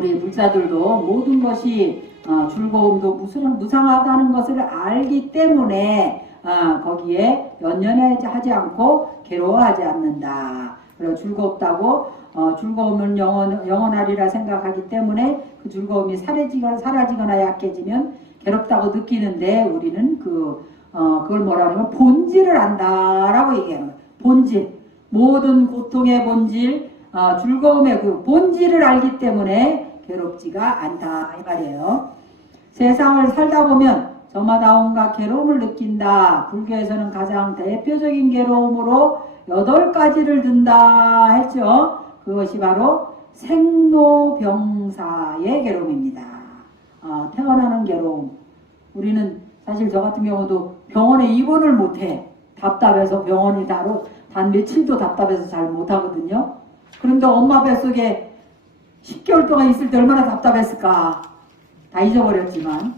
우리 불사들도 모든 것이 즐거움도 무상하다는 것을 알기 때문에 거기에 연연하지 않고 괴로워하지 않는다. 그리고 즐겁다고 즐거움은 영원하리라 생각하기 때문에 그 즐거움이 사라지거나 약해지면 괴롭다고 느끼는데 우리는 그걸 뭐라 그러면 본질을 안다라고 얘기하는 거예요. 본질. 모든 고통의 본질, 즐거움의 그 본질을 알기 때문에 괴롭지가 않다 이 말이에요. 세상을 살다 보면 저마다 온갖 괴로움을 느낀다. 불교에서는 가장 대표적인 괴로움으로 8가지를 든다 했죠. 그것이 바로 생로병사의 괴로움입니다. 태어나는 괴로움. 우리는 사실 저 같은 경우도 병원에 입원을 못해. 답답해서 병원이 단 며칠도 답답해서 잘 못하거든요. 그런데 엄마 뱃속에 10개월 동안 있을 때 얼마나 답답했을까. 다 잊어버렸지만.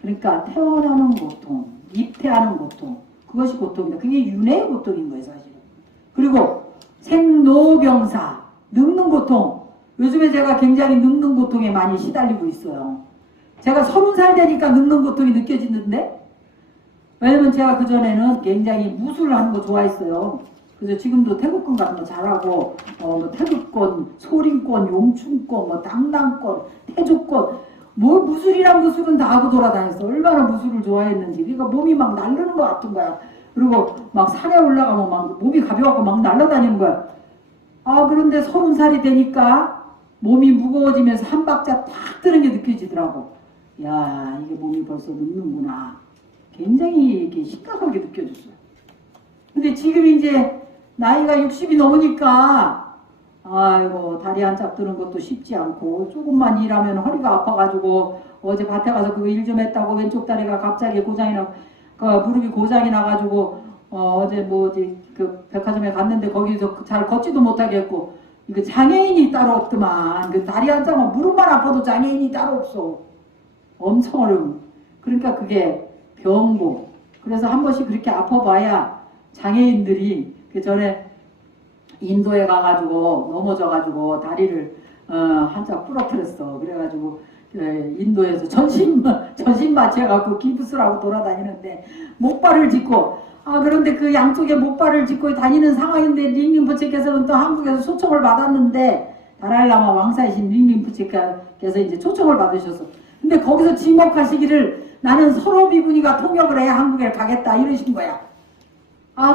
그러니까 태어나는 고통, 잉태하는 고통, 그것이 고통입니다. 그게 윤회의 고통인 거예요, 사실은. 그리고 생로병사, 늙는 고통. 요즘에 제가 굉장히 늙는 고통에 많이 시달리고 있어요. 제가 30살 되니까 늙는 고통이 느껴지는데, 왜냐면 제가 그전에는 굉장히 무술을 하는 거 좋아했어요. 그래서 지금도 태극권 같은 거 잘하고, 태극권, 소림권, 용충권, 당당권, 태조권, 무술이란 무술은 다 하고 돌아다녔어. 얼마나 무술을 좋아했는지. 그러니까 몸이 막 날르는 것 같은 거야. 그리고 막 산에 올라가면 막 몸이 가벼워갖고 막 날아다니는 거야. 그런데 30살이 되니까 몸이 무거워지면서 한 박자 탁 뜨는 게 느껴지더라고. 야, 이게 몸이 벌써 늙는구나. 굉장히 이렇게 심각하게 느껴졌어요. 근데 지금 이제 나이가 60이 넘으니까 아이고 다리 한 짝 드는 것도 쉽지 않고 조금만 일하면 허리가 아파가지고 어제 밭에 가서 그거 일 좀 했다고 왼쪽 다리가 갑자기 무릎이 고장이 나가지고 어제 그 백화점에 갔는데 거기서 잘 걷지도 못하겠고 이거 장애인이 따로 없더만. 그 다리 한 짝만 무릎만 아파도 장애인이 따로 없어. 엄청 어려운. 그러니까 그게 병고. 그래서 한 번씩 그렇게 아파봐야 장애인들이 그 전에 인도에 가가지고 넘어져가지고 다리를 한 짝 부러뜨렸어. 그래가지고 인도에서 전신 마취해갖고 기부스라고 돌아다니는데 목발을 짚고 그런데 그 양쪽에 목발을 짚고 다니는 상황인데 링림부체께서는 또 한국에서 초청을 받았는데 다라일라마 왕사이신 링림부체께서 이제 초청을 받으셔서 근데 거기서 지목하시기를 나는 서로 비구니가 통역을 해야 한국에 가겠다 이러신 거야.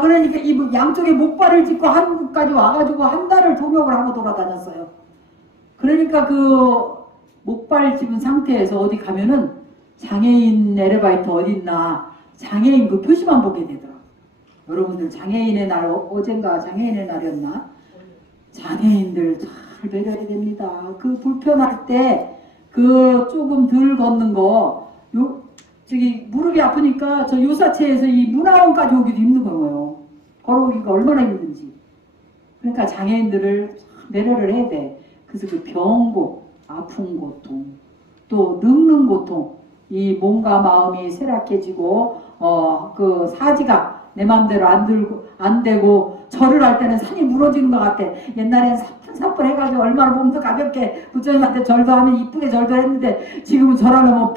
그러니까 이 양쪽에 목발을 짚고 한국까지 와가지고 한 달을 통역을 하고 돌아다녔어요. 그러니까 그 목발 짚은 상태에서 어디 가면은 장애인 엘리베이터 어딨나 장애인 그 표시만 보게 되더라고요. 여러분들 장애인의 날 어젠가 장애인의 날이었나? 장애인들 잘 배려해야 됩니다. 그 불편할 때 그 조금 덜 걷는 거 무릎이 아프니까 저 요사체에서 이 문화원까지 오기도 힘든 거예요. 걸어오기가 얼마나 힘든지. 그러니까 장애인들을 배려를 해야 돼. 그래서 그 병고, 아픈 고통, 또 늙는 고통, 이 몸과 마음이 쇠락해지고 그 사지가 내 마음대로 안 되고 절을 할 때는 산이 무너지는 것 같아. 옛날엔 사뿐사뿐 해가지고 얼마나 몸도 가볍게 부처님한테 절도 하면 이쁘게 절도 했는데 지금은 절하려면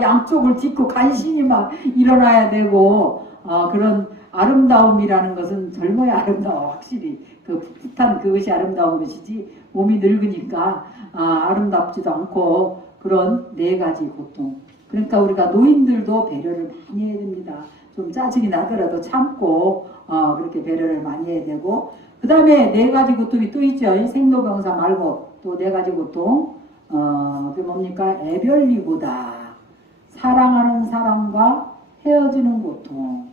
양쪽을 짚고 간신히 막 일어나야 되고 그런 아름다움이라는 것은 젊어야 아름다워. 확실히 그 풋풋한 그것이 아름다운 것이지 몸이 늙으니까 아름답지도 않고 그런 4가지 고통. 그러니까 우리가 노인들도 배려를 많이 해야 됩니다. 좀 짜증이 나더라도 참고 그렇게 배려를 많이 해야 되고 그 다음에 4가지 고통이 또 있죠. 생로병사 말고 또 4가지 고통. 그게 뭡니까? 애별리고다. 사랑하는 사람과 헤어지는 고통.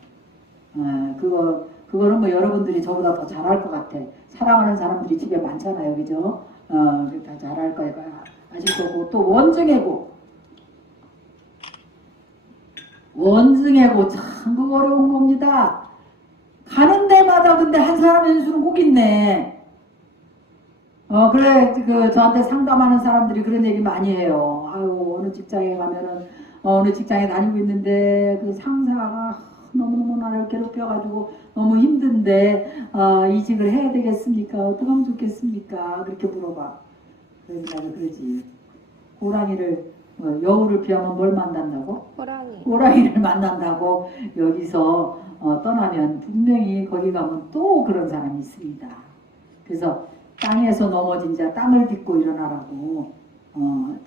그거는 뭐 여러분들이 저보다 더 잘할 것 같아. 사랑하는 사람들이 집에 많잖아요. 그죠? 다 잘할 거예요. 아실 거고. 또 원증해고. 원증해고 참 그거 어려운 겁니다. 가는 데마다 근데 한 사람의 수는 꼭 있네. 그래, 저한테 상담하는 사람들이 그런 얘기 많이 해요. 어느 직장에 가면은, 어느 직장에 다니고 있는데, 그 상사가 너무너무 나를 괴롭혀가지고 너무 힘든데, 이직을 해야 되겠습니까? 어떻게 하면 좋겠습니까? 그렇게 물어봐. 그러니까 그러지. 호랑이를 여우를 피하면 뭘 만난다고? 호랑이. 호랑이를 만난다고 여기서 떠나면 분명히 거기 가면 또 그런 사람이 있습니다. 그래서 땅에서 넘어진 자 땅을 딛고 일어나라고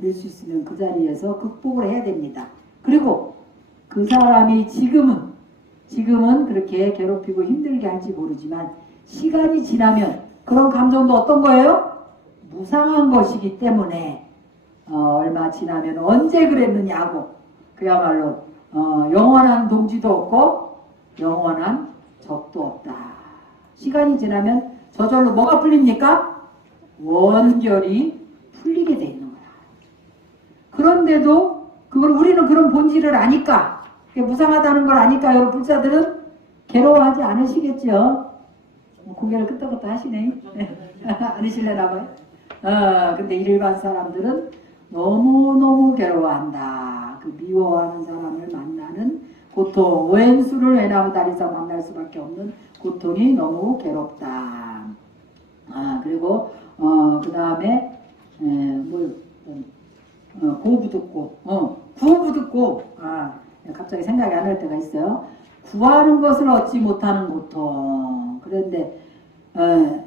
될 수 있으면 그 자리에서 극복을 해야 됩니다. 그리고 그 사람이 지금은 그렇게 괴롭히고 힘들게 할지 모르지만 시간이 지나면 그런 감정도 어떤 거예요? 무상한 것이기 때문에 얼마 지나면 언제 그랬느냐고 그야말로 영원한 동지도 없고 영원한 적도 없다. 시간이 지나면 저절로 뭐가 풀립니까? 원결이 풀리게 돼 있는 거야. 그런데도 그걸 우리는 그런 본질을 아니까 무상하다는 걸 아니까 여러분 불자들은 괴로워하지 않으시겠죠? 고개를 끄덕끄덕 하시네. 않으실래나 봐요. 근데 일반 사람들은 너무너무 괴로워한다. 그 미워하는 사람을 만나는 고통, 왼수를 외나무 다리에서 만날 수밖에 없는 고통이 너무 괴롭다. 그리고 그 다음에 고부듣고 구부듣고 갑자기 생각이 안 날 때가 있어요. 구하는 것을 얻지 못하는 고통. 그런데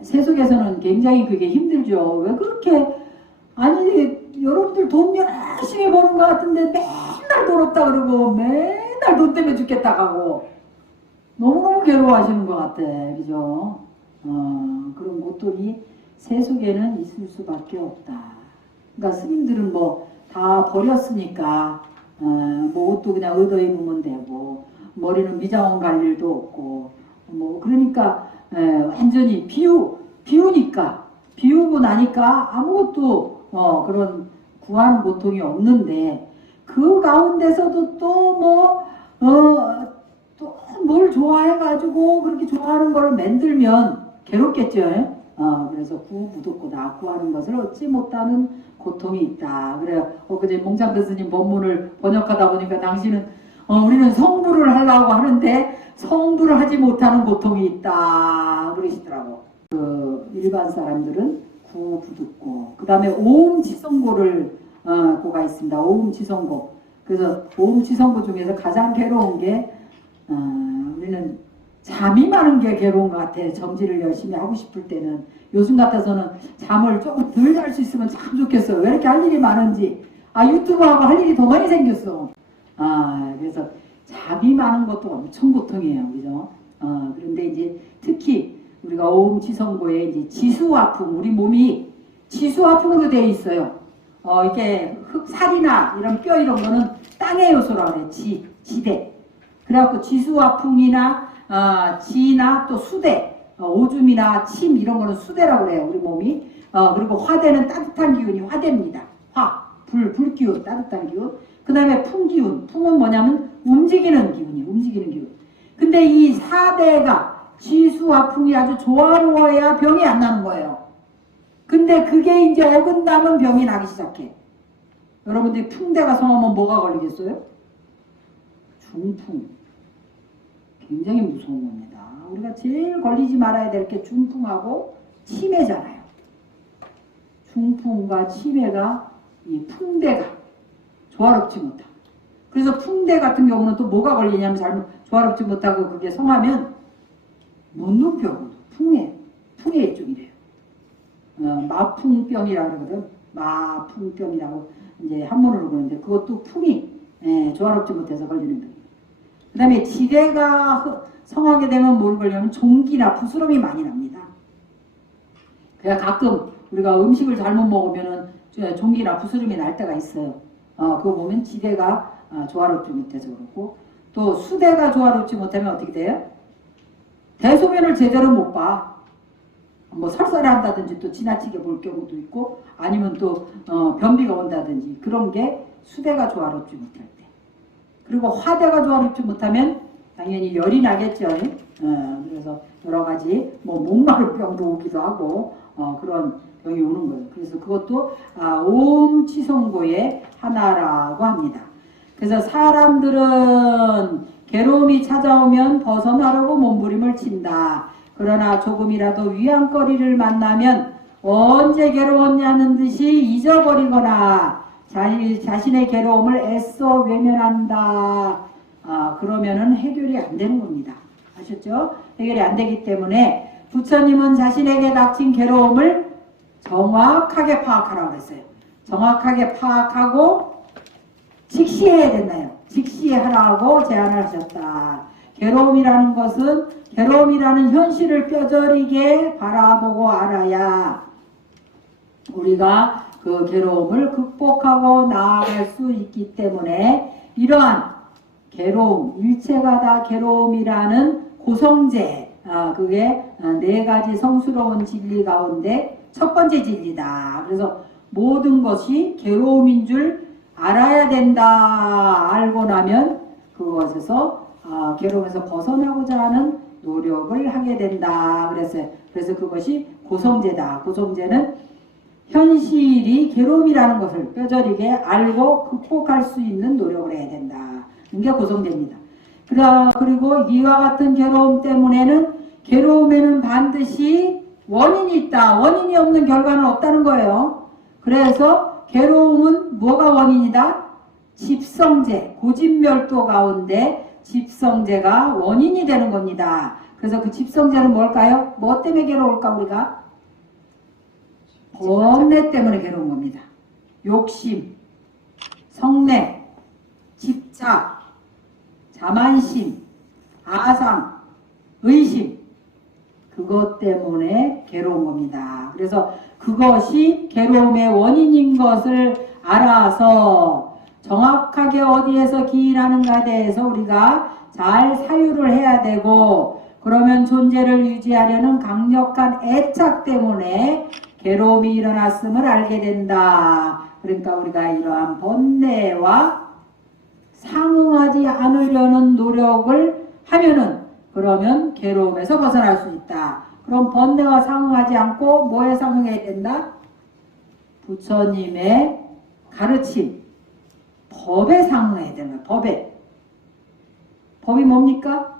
세속에서는 굉장히 그게 힘들죠. 왜 그렇게 아니 여러분들 돈 열심히 버는 것 같은데 맨날 돈 없다 그러고 맨날 돈 때문에 죽겠다 하고 너무너무 괴로워하시는 것 같아. 그죠? 그런 고통이 세속에는 있을 수밖에 없다. 그러니까 스님들은 뭐 다 버렸으니까 뭐 옷도 그냥 얻어 입으면 되고 머리는 미장원 갈 일도 없고 뭐 그러니까 완전히 비우니까 비우고 나니까 아무것도 그런 구하는 고통이 없는데 그 가운데서도 또 뭘 좋아해가지고 그렇게 좋아하는 거를 만들면 괴롭겠죠. 그래서 구부듣고 나 구하는 것을 얻지 못하는 고통이 있다. 그래요. 그제 몽창 스님 본문을 번역하다 보니까 당신은 우리는 성불을 하려고 하는데 성불을 하지 못하는 고통이 있다 그러시더라고. 그 일반 사람들은 구부듣고 그 다음에 오음지성고를 고가 있습니다. 오음지성고. 그래서 오음지성고 중에서 가장 괴로운 게 우리는 잠이 많은 게 괴로운 것 같아. 정지를 열심히 하고 싶을 때는. 요즘 같아서는 잠을 조금 덜 잘 수 있으면 참 좋겠어. 왜 이렇게 할 일이 많은지. 유튜브하고 할 일이 더 많이 생겼어. 그래서 잠이 많은 것도 엄청 고통이에요. 그죠? 그런데 이제 특히 우리가 오음지성고에 이제 지수화풍, 우리 몸이 지수화풍으로 되어 있어요. 이게 흑살이나 이런 뼈 이런 거는 땅의 요소라고 그래. 지대. 그래갖고 지수화풍이나 지나 또 수대, 오줌이나 침 이런 거는 수대라고 그래요. 우리 몸이. 그리고 화대는 따뜻한 기운이 화대입니다. 불기운, 따뜻한 기운. 그 다음에 풍기운. 풍은 뭐냐면 움직이는 기운. 근데 이 4대가 지수와 풍이 아주 조화로워야 병이 안 나는 거예요. 근데 그게 이제 어긋나면 병이 나기 시작해. 여러분들이 풍대가 성하면 뭐가 걸리겠어요? 중풍. 굉장히 무서운 겁니다. 우리가 제일 걸리지 말아야 될 게 중풍하고 치매잖아요. 중풍과 치매가 이 풍대가 조화롭지 못하고. 그래서 풍대 같은 경우는 또 뭐가 걸리냐면 잘못 조화롭지 못하고 그게 성하면 문둥병, 풍의 일종이래요. 마풍병이라고 그러거든. 마풍병이라고 이제 한문으로 그러는데 그것도 풍이 조화롭지 못해서 걸리는 병이에요. 그 다음에 지대가 성하게 되면 뭘 걸려면 종기나 부스럼이 많이 납니다. 그래야 가끔 우리가 음식을 잘못 먹으면은 종기나 부스럼이 날 때가 있어요. 그거 보면 지대가 조화롭지 못해서 그렇고 또 수대가 조화롭지 못하면 어떻게 돼요? 대소변을 제대로 못 봐. 뭐 설사한다든지 또 지나치게 볼 경우도 있고 아니면 또 변비가 온다든지 그런 게 수대가 조화롭지 못할 때. 그리고 화대가 조화롭지 못하면 당연히 열이 나겠죠. 그래서 여러 가지 뭐 목마른 병도 오기도 하고 그런 병이 오는 거예요. 그래서 그것도 오음치성고의 하나라고 합니다. 그래서 사람들은 괴로움이 찾아오면 벗어나려고 몸부림을 친다. 그러나 조금이라도 위안거리를 만나면 언제 괴로웠냐는 듯이 잊어버리거나 자신의 괴로움을 애써 외면한다. 그러면은 해결이 안 되는 겁니다. 아셨죠? 해결이 안 되기 때문에 부처님은 자신에게 닥친 괴로움을 정확하게 파악하라고 했어요. 정확하게 파악하고 직시해야 됐나요? 직시하라고 제안을 하셨다. 괴로움이라는 것은 괴로움이라는 현실을 뼈저리게 바라보고 알아야 우리가 그 괴로움을 극복하고 나아갈 수 있기 때문에 이러한 괴로움, 일체가 다 괴로움이라는 고성제, 그게 네 가지 성스러운 진리 가운데 첫 번째 진리다. 그래서 모든 것이 괴로움인 줄 알아야 된다. 알고 나면 그것에서 괴로움에서 벗어나고자 하는 노력을 하게 된다. 그래서 그것이 고성제다. 고성제는 현실이 괴로움이라는 것을 뼈저리게 알고 극복할 수 있는 노력을 해야 된다. 이게 고성제입니다. 그리고 이와 같은 괴로움 때문에는 괴로움에는 반드시 원인이 있다. 원인이 없는 결과는 없다는 거예요. 그래서 괴로움은 뭐가 원인이다? 집성제, 고집멸도 가운데 집성제가 원인이 되는 겁니다. 그래서 그 집성제는 뭘까요? 뭐 때문에 괴로울까 우리가? 번뇌 때문에 괴로운 겁니다. 욕심, 성내, 집착, 자만심, 아상, 의심, 그것 때문에 괴로운 겁니다. 그래서 그것이 괴로움의 원인인 것을 알아서 정확하게 어디에서 기인하는가에 대해서 우리가 잘 사유를 해야 되고, 그러면 존재를 유지하려는 강력한 애착 때문에 괴로움이 일어났음을 알게 된다. 그러니까 우리가 이러한 번뇌와 상응하지 않으려는 노력을 하면은 그러면 괴로움에서 벗어날 수 있다. 그럼 번뇌와 상응하지 않고 뭐에 상응해야 된다? 부처님의 가르침, 법에 상응해야 된다. 법이 뭡니까?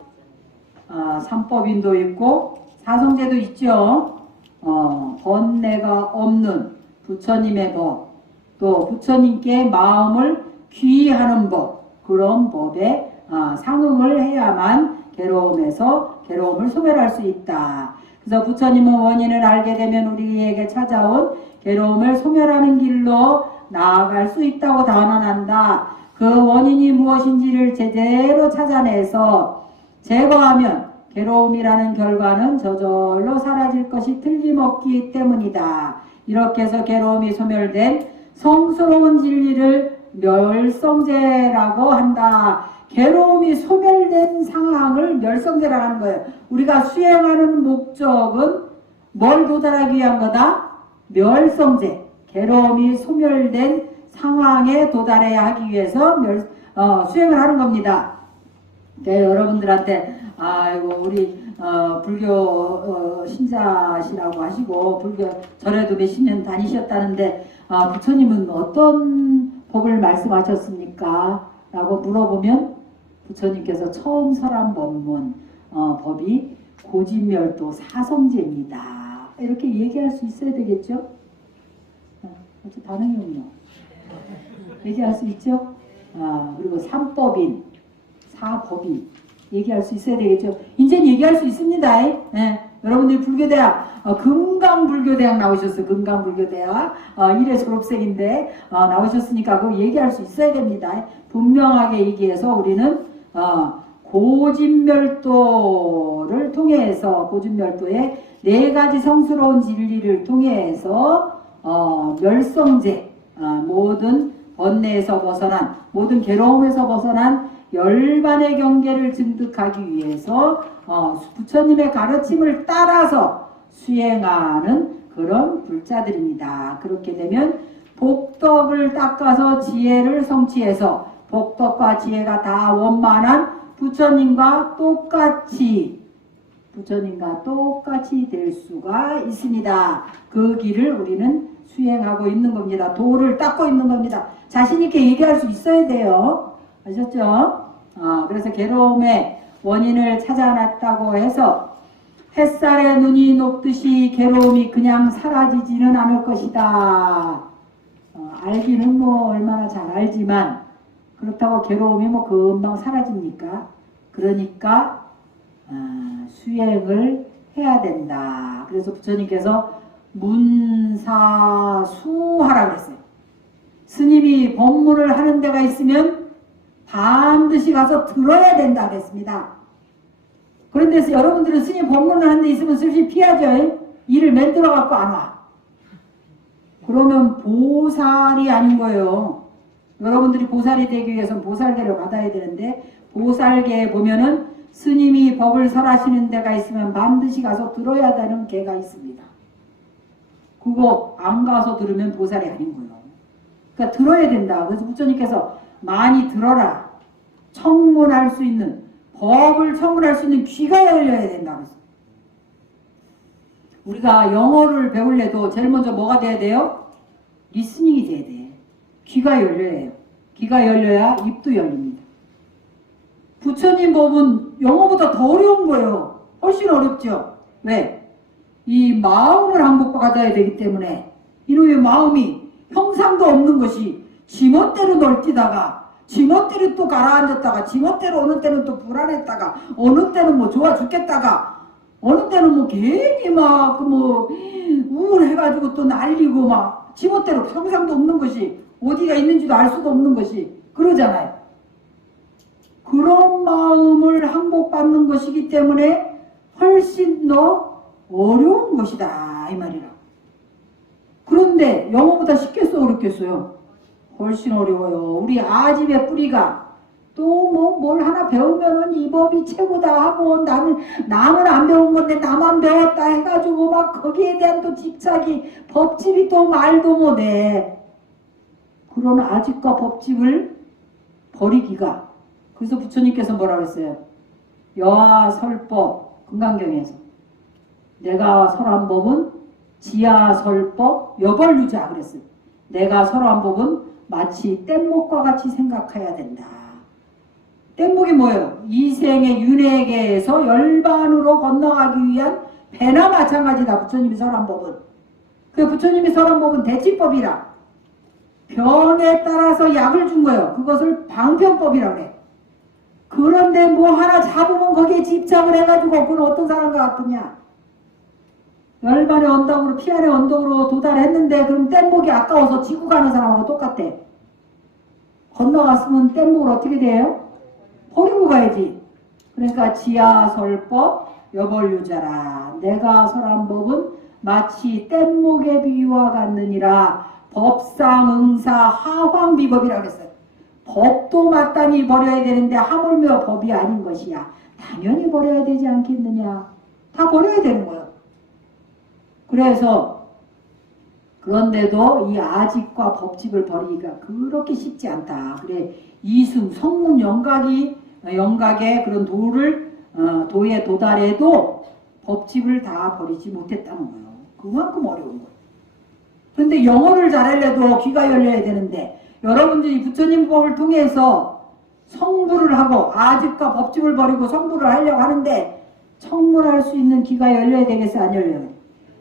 삼법인도 있고 사성제도 있죠. 번뇌가 없는 부처님의 법, 또 부처님께 마음을 귀의하는 법, 그런 법에 상응을 해야만 괴로움을 소멸할 수 있다. 그래서 부처님은 원인을 알게 되면 우리에게 찾아온 괴로움을 소멸하는 길로 나아갈 수 있다고 단언한다. 그 원인이 무엇인지를 제대로 찾아내서 제거하면 괴로움이라는 결과는 저절로 사라질 것이 틀림없기 때문이다. 이렇게 해서 괴로움이 소멸된 성스러운 진리를 멸성제라고 한다. 괴로움이 소멸된 상황을 멸성제라고 하는 거예요. 우리가 수행하는 목적은 뭘 도달하기 위한 거다? 멸성제. 괴로움이 소멸된 상황에 도달해야 하기 위해서 수행을 하는 겁니다. 네, 여러분들한테 아이고 우리 불교 신자시라고 하시고 불교 절에도 몇십 년 다니셨다는데 부처님은 어떤 법을 말씀하셨습니까? 라고 물어보면 부처님께서 처음 설한 법문 법이 고집멸도 사성제입니다. 이렇게 얘기할 수 있어야 되겠죠? 어째 반응이 없나? 얘기할 수 있죠? 그리고 삼법인 사법인 얘기할 수 있어야 되겠죠. 이제는 얘기할 수 있습니다. 네. 여러분들이 불교대학 금강불교대학 나오셨어요. 금강불교대학 1회 졸업생인데 나오셨으니까 그거 얘기할 수 있어야 됩니다. 분명하게 얘기해서 우리는 고집멸도를 통해서 고집멸도의 네 가지 성스러운 진리를 통해서 멸성제 모든 번뇌에서 벗어난 모든 괴로움에서 벗어난 열반의 경계를 증득하기 위해서 부처님의 가르침을 따라서 수행하는 그런 불자들입니다. 그렇게 되면 복덕을 닦아서 지혜를 성취해서 복덕과 지혜가 다 원만한 부처님과 똑같이 될 수가 있습니다. 그 길을 우리는 수행하고 있는 겁니다. 도를 닦고 있는 겁니다. 자신 있게 얘기할 수 있어야 돼요. 아셨죠? 그래서 괴로움의 원인을 찾아놨다고 해서 햇살에 눈이 녹듯이 괴로움이 그냥 사라지지는 않을 것이다. 알기는 뭐 얼마나 잘 알지만 그렇다고 괴로움이 뭐 금방 사라집니까? 그러니까 수행을 해야 된다. 그래서 부처님께서 문사수하라 그랬어요. 스님이 법문을 하는 데가 있으면 반드시 가서 들어야 된다 그랬습니다. 그런데 여러분들은 스님 법문을 하는 데 있으면 슬슬 피하죠. 일을 만들어 갖고 안 와. 그러면 보살이 아닌 거예요. 여러분들이 보살이 되기 위해서는 보살계를 받아야 되는데 보살계에 보면은 스님이 법을 설하시는 데가 있으면 반드시 가서 들어야 되는 계가 있습니다. 그거 안 가서 들으면 보살이 아닌 거예요. 그러니까 들어야 된다. 그래서 부처님께서 많이 들어라. 청문할 수 있는 법을 청문할 수 있는 귀가 열려야 된다. 그래서 우리가 영어를 배울래도 제일 먼저 뭐가 돼야 돼요? 리스닝이 돼야 돼. 귀가 열려야 해요. 귀가 열려야 입도 열립니다. 부처님 법은 영어보다 더 어려운 거예요. 훨씬 어렵죠. 왜? 이 마음을 한복받아야 되기 때문에 이놈의 마음이 형상도 없는 것이 지멋대로 널뛰다가 지멋대로 또 가라앉았다가 지멋대로 어느 때는 또 불안했다가 어느 때는 뭐 좋아 죽겠다가 어느 때는 뭐 괜히 막 뭐 우울해가지고 또 날리고 막 지멋대로 형상도 없는 것이 어디가 있는지도 알 수도 없는 것이 그러잖아요. 그런 마음을 항복받는 것이기 때문에 훨씬 더 어려운 것이다 이 말이라. 그런데 영어보다 쉽겠어 어렵겠어요? 훨씬 어려워요. 우리 아집의 뿌리가 또 뭐 뭘 하나 배우면은 이 법이 최고다 하고 남은 안 배운 건데 나만 배웠다 해가지고 막 거기에 대한 또 집착이 법집이 또 말도 못해. 그런 아집과 법집을 버리기가. 그래서 부처님께서 뭐라 그랬어요? 여하설법 금강경에서 내가 설한 법은 지하설법 여벌유자 그랬어요. 내가 설한 법은 마치 뗏목과 같이 생각해야 된다. 뗏목이 뭐예요? 이생의 윤회계에서 열반으로 건너가기 위한 배나 마찬가지다. 부처님이 설한 법은. 그 부처님이 설한 법은 대치법이라. 병에 따라서 약을 준 거예요. 그것을 방편법이라고 그래. 그런데 뭐 하나 잡으면 거기에 집착을 해가지고 그건 어떤 사람과 같으냐. 열반의 언덕으로 피안의 언덕으로 도달했는데 그럼 뗏목이 아까워서 지고 가는 사람하고 똑같아. 건너갔으면 뗏목을 어떻게 돼요? 버리고 가야지. 그러니까 지하설법 여벌유자라. 내가 설한 법은 마치 뗏목의 비유와 같느니라. 법상응사 하황비법이라고 했어요. 법도 마땅히 버려야 되는데 하물며 법이 아닌 것이야. 당연히 버려야 되지 않겠느냐. 다 버려야 되는 거예요. 그래서 그런데도 이 아집과 법집을 버리기가 그렇게 쉽지 않다. 그래 이승 성문 영각의 그런 도에 도달해도 법집을 다 버리지 못했다는 거예요. 그만큼 어려운 거예요. 그런데 영어를 잘하려도 귀가 열려야 되는데 여러분들이 부처님 법을 통해서 성불을 하고 아집과 법집을 버리고 성불을 하려고 하는데 청문할 수 있는 귀가 열려야 되겠어요? 안 열려요?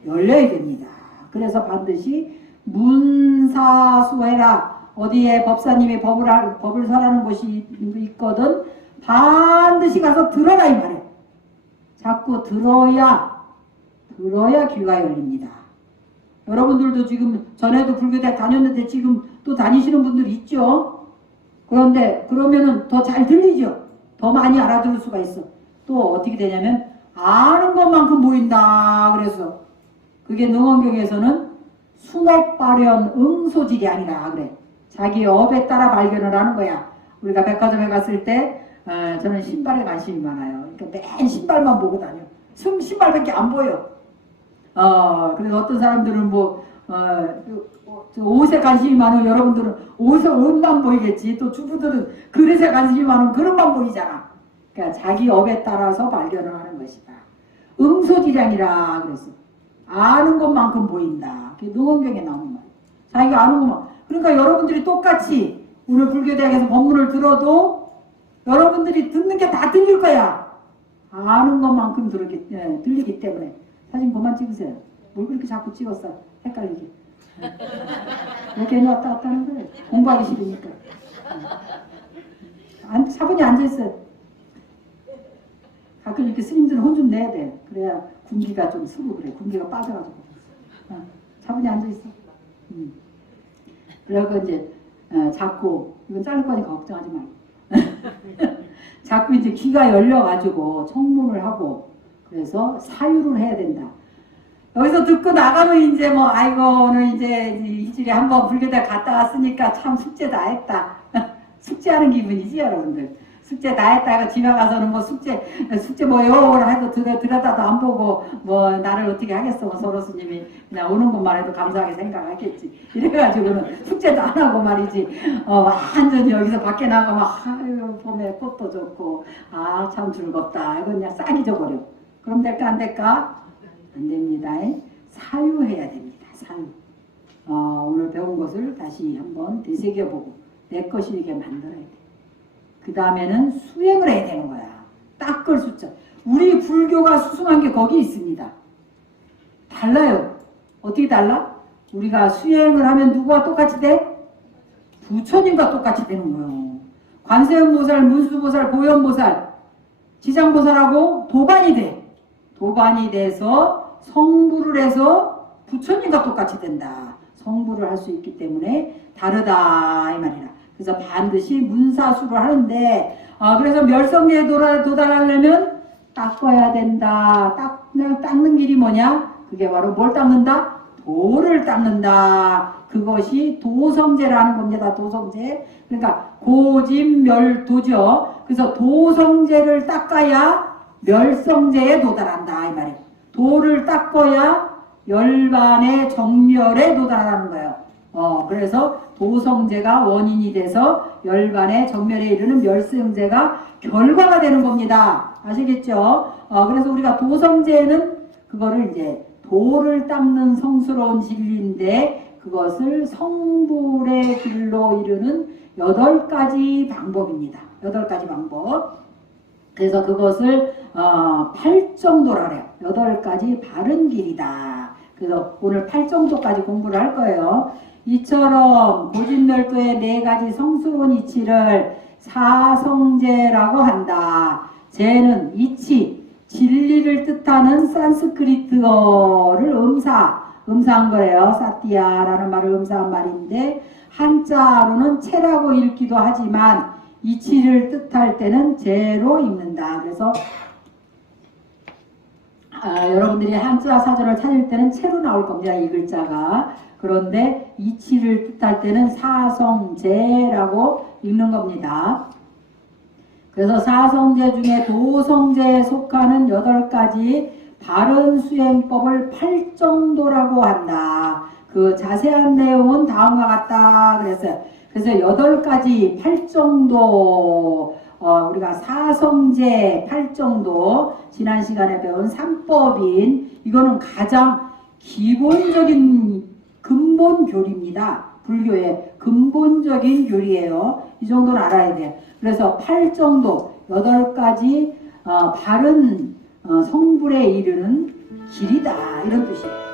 열려야 됩니다. 그래서 반드시 문사수해라. 어디에 법사님이 법을 설하는 곳이 있거든 반드시 가서 들어라 이 말이에요. 자꾸 들어야 귀가 열립니다. 여러분들도 지금 전에도 불교대 다녔는데 지금 또 다니시는 분들 있죠. 그런데 그러면은 더 잘 들리죠. 더 많이 알아들을 수가 있어. 또 어떻게 되냐면 아는 것만큼 보인다. 그래서 그게 능원경에서는 순업발현 응소지량이라 그래. 자기 업에 따라 발견을 하는 거야. 우리가 백화점에 갔을 때 저는 신발에 관심이 많아요. 그러니까 맨 신발만 보고 다녀. 신발밖에 안 보여. 그래서 어떤 사람들은 옷에 관심이 많은 여러분들은 옷만 보이겠지. 또 주부들은 그릇에 관심이 많은 그릇만 보이잖아. 그러니까 자기 업에 따라서 발견을 하는 것이다. 응소지량이라 그랬어. 아는 것만큼 보인다. 그게 능원경에 나오는 말이야. 자기가 아는 것만. 그러니까 여러분들이 똑같이 오늘 불교대학에서 법문을 들어도 여러분들이 듣는 게 다 들릴 거야. 아는 것만큼 들리기 때문에 사진 그만 찍으세요. 뭘 그렇게 자꾸 찍었어? 헷갈리게. 왜 괜히 왔다 갔다 하는 거예요? 공부하기 싫으니까. 차분히 앉아있어요. 가끔 이렇게 스님들은 혼 좀 내야 돼. 그래야 군기가 좀 쓰고 그래. 군기가 빠져가지고. 차분히 앉아있어. 그리고 이제 자꾸 이건 자를 거니까 걱정하지 말고 자꾸 이제 귀가 열려가지고 청문을 하고 그래서 사유를 해야 된다. 여기서 듣고 나가면 이제 뭐 아이고 오늘 이제 이주일에 한번 불교대 갔다 왔으니까 참 숙제 다 했다. 숙제하는 기분이지 여러분들. 숙제 다 했다가 집에 가서는 뭐 숙제 뭐요 해도 들여다도 안 보고 뭐 나를 어떻게 하겠어. 뭐 서로 스님이 그냥 오는 것만 해도 감사하게 생각하겠지. 이래가지고는 숙제도 안 하고 말이지. 완전히 여기서 밖에 나가면 아유 봄에 꽃도 좋고 아 참 즐겁다. 이거 그냥 싹 잊어버려. 그럼 될까 안 될까? 안 됩니다. 사유해야 됩니다. 사유. 오늘 배운 것을 다시 한번 되새겨보고 내 것이게 만들어야 돼. 그 다음에는 수행을 해야 되는 거야. 닦을 숫자. 우리 불교가 수승한 게 거기 있습니다. 달라요. 어떻게 달라? 우리가 수행을 하면 누구와 똑같이 돼? 부처님과 똑같이 되는 거예요. 관세음보살, 문수보살, 보현보살, 지장보살하고 도반이 돼. 도반이 돼서 성불을 해서 부처님과 똑같이 된다. 성불을 할 수 있기 때문에 다르다 이 말이라. 그래서 반드시 문사수를 하는데 그래서 멸성리에 도달하려면 닦아야 된다. 닦는 길이 뭐냐? 그게 바로 뭘 닦는다? 도를 닦는다. 그것이 도성제라는 겁니다. 도성제. 그러니까 고진멸도죠. 그래서 도성제를 닦아야 멸성제에 도달한다 이 말이에요. 도를 닦아야 열반의 정멸에 도달하는 거예요. 그래서 도성제가 원인이 돼서 열반의 정멸에 이르는 멸성제가 결과가 되는 겁니다. 아시겠죠? 그래서 우리가 도성제는 그거를 이제 도를 닦는 성스러운 진리인데 그것을 성불의 길로 이르는 8가지 방법입니다. 8가지 방법. 그래서 그것을 팔정도라 그래요. 8가지 바른 길이다. 그래서 오늘 팔정도까지 공부를 할 거예요. 이처럼 고진멸도의 4가지 성스러운 이치를 사성제라고 한다. 제는 이치, 진리를 뜻하는 산스크리트어를 음사한 거예요. 사띠아라는 말을 음사한 말인데 한자로는 체라고 읽기도 하지만 이치를 뜻할 때는 제로 읽는다. 그래서 여러분들이 한자 사전을 찾을 때는 체로 나올 겁니다. 이 글자가. 그런데 이치를 뜻할 때는 사성제라고 읽는 겁니다. 그래서 사성제 중에 도성제에 속하는 8가지 바른 수행법을 팔정도라고 한다. 그 자세한 내용은 다음과 같다 그랬어요. 그래서 8가지 팔정도 우리가 사성제 팔정도 지난 시간에 배운 3법인 이거는 가장 기본적인 근본 교리입니다. 불교의 근본적인 교리예요. 이 정도는 알아야 돼요. 그래서 팔정도 8가지 바른 성불에 이르는 길이다 이런 뜻이에요.